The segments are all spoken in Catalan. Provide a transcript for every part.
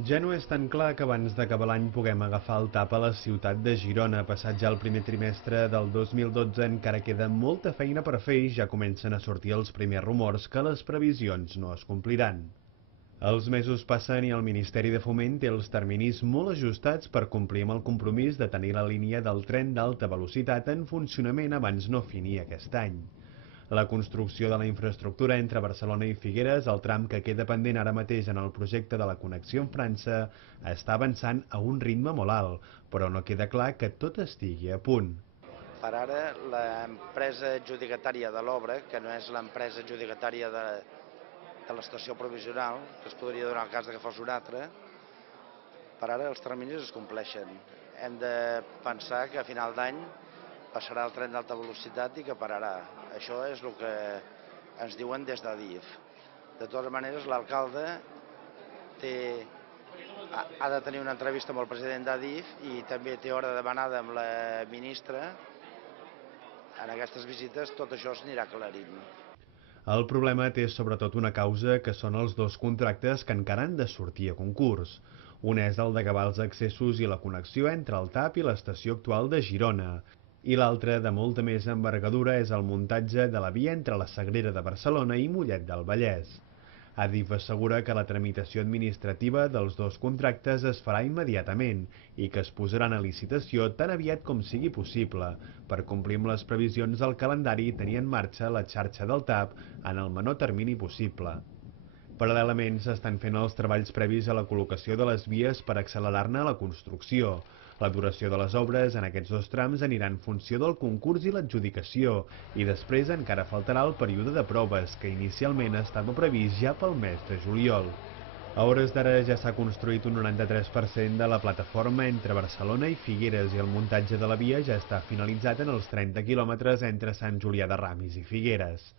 Ja no és tan clar que abans d'acabar l'any puguem agafar el TAP a la ciutat de Girona. Passat ja el primer trimestre del 2012 encara queda molta feina per fer i ja comencen a sortir els primers rumors que les previsions no es compliran. Els mesos passen i el Ministeri de Foment té els terminis molt ajustats per complir amb el compromís de tenir la línia del tren d'alta velocitat en funcionament abans no finir aquest any. La construcció de la infraestructura entre Barcelona i Figueres, el tram que queda pendent ara mateix en el projecte de la connexió amb França, està avançant a un ritme molt alt, però no queda clar que tot estigui a punt. Per ara, l'empresa adjudicatària de l'obra, que no és l'empresa adjudicatària de l'estació provisional, que es podria donar el cas que fos una altra, per ara els terminis es compleixen. Hem de pensar que a final d'any passarà el tren d'alta velocitat i que pararà. Això és el que ens diuen des d'Adif. De totes maneres, l'alcalde ha de tenir una entrevista amb el president d'Adif i també té hora demanada amb la ministra. En aquestes visites tot això s'anirà aclarint. El problema té sobretot una causa que són els dos contractes que encara han de sortir a concurs. Un és el d'acabar els accessos i la connexió entre el TAP i l'estació actual de Girona, i l'altre, de molta més envergadura, és el muntatge de la via entre la Sagrera de Barcelona i Mollet del Vallès. Adif assegura que la tramitació administrativa dels dos contractes es farà immediatament i que es posaran a licitació tan aviat com sigui possible per complir amb les previsions del calendari i tenir en marxa la xarxa del TAP en el menor termini possible. Paral·lelament s'estan fent els treballs previs a la col·locació de les vies per accelerar-ne la construcció. La duració de les obres en aquests dos trams anirà en funció del concurs i l'adjudicació i després encara faltarà el període de proves, que inicialment estava previst ja pel mes de juliol. A hores d'ara ja s'ha construït un 93% de la plataforma entre Barcelona i Figueres i el muntatge de la via ja està finalitzat en els 30 quilòmetres entre Sant Julià de Ramis i Figueres.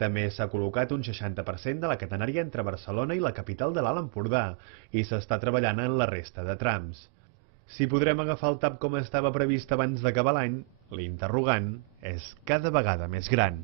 També s'ha col·locat un 60% de la catenària entre Barcelona i la capital de l'Alt Empordà i s'està treballant en la resta de trams. Si podrem agafar el TAP com estava previst abans d'acabar l'any, l'interrogant és cada vegada més gran.